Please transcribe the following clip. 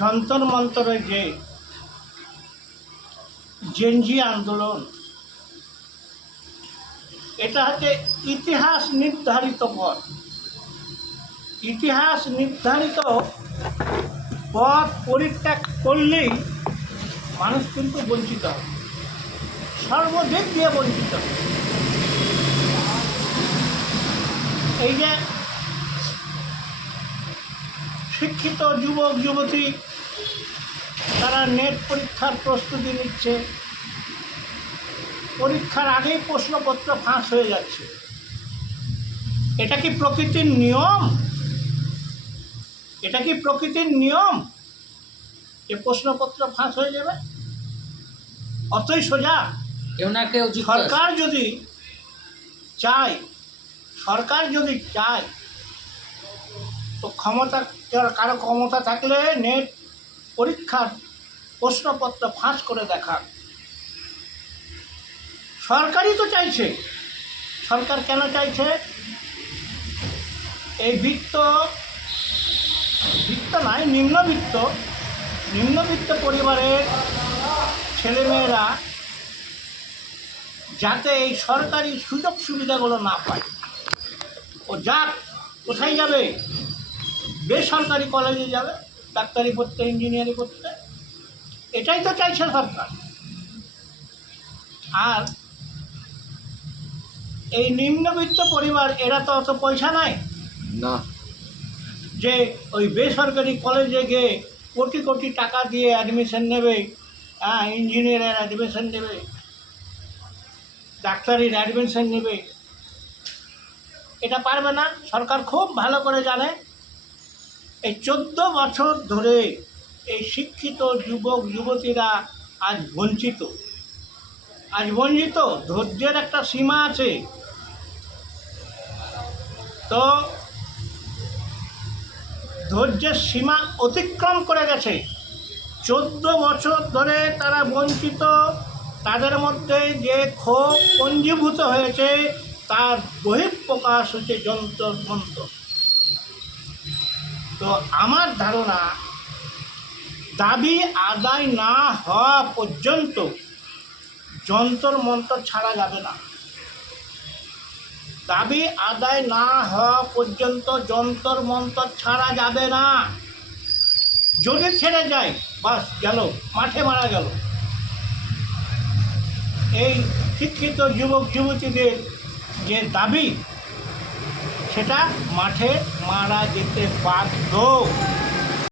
যন্তর মন্তরের যে জেনজি আন্দোলন, এটা হচ্ছে ইতিহাস নির্ধারিত পথ। ইতিহাস নির্ধারিত পথ পরিত্যাগ করলেই মানুষ কিন্তু বঞ্চিত হবে, সর্বদিক দিয়ে বঞ্চিত হবে। এই যে শিক্ষিত যুবক যুবতী তারা নেট পরীক্ষার প্রস্তুতি নিচ্ছে, পরীক্ষার আগেই প্রশ্নপত্র ফাঁস হয়ে যাচ্ছে। এটা কি প্রকৃতির নিয়ম? এটা কি প্রকৃতির নিয়ম যে প্রশ্নপত্র ফাঁস হয়ে যাবে? অতই সোজা। কেউ না কেউ সরকার যদি চায় তো কারো ক্ষমতা থাকলে নেট পরীক্ষার প্রশ্নপত্র ফাঁস করে দেখাক। সরকারই তো চাইছে। সরকার কেন চাইছে? এই বিত্ত নয়, নিম্নবিত্ত পরিবারের ছেলেমেয়েরা যাতে এই সরকারি সুযোগ সুবিধাগুলো না পায়। ও যাক, কোথায় যাবে? বেসরকারি কলেজে যাবে, ডাক্তারি পড়তে, ইঞ্জিনিয়ারিং করতে। এটাই তো চাইছে সরকার। আর এই নিম্নবিত্ত পরিবার, এরা তো অত পয়সা নাই না যে ওই বেসরকারি কলেজে গিয়ে কোটি কোটি টাকা দিয়ে অ্যাডমিশন নেবে, ইঞ্জিনিয়ারের অ্যাডমিশন নেবে, ডাক্তারির অ্যাডমিশন নেবে। এটা পারবে না। সরকার খুব ভালো করে জানে এই 14 বছর ধরে এই শিক্ষিত যুবক যুবতীরা আজ বঞ্চিত। ধৈর্যের একটা সীমা আছে। তো ধৈর্যের সীমা অতিক্রম করে গেছে। 14 বছর ধরে তারা বঞ্চিত। তাদের মধ্যে যে ক্ষোভ পঞ্জীভূত হয়েছে তার বহিঃপ্রকাশ হচ্ছে যন্তর মন্তর। তো আমার ধারণা, দাবি আদায় না হওয়া পর্যন্ত যন্তর মন্তর ছাড়া যাবে না। দাবি আদায় না হওয়া পর্যন্ত যন্তর মন্তর ছাড়া যাবে না। যদি ছেড়ে যায়, বাস গেল, মাঠে মারা গেল। এই শিক্ষিত যুবক যুবতীদের যে দাবি, সেটা মাঠে মারা যেতে বাধ্য।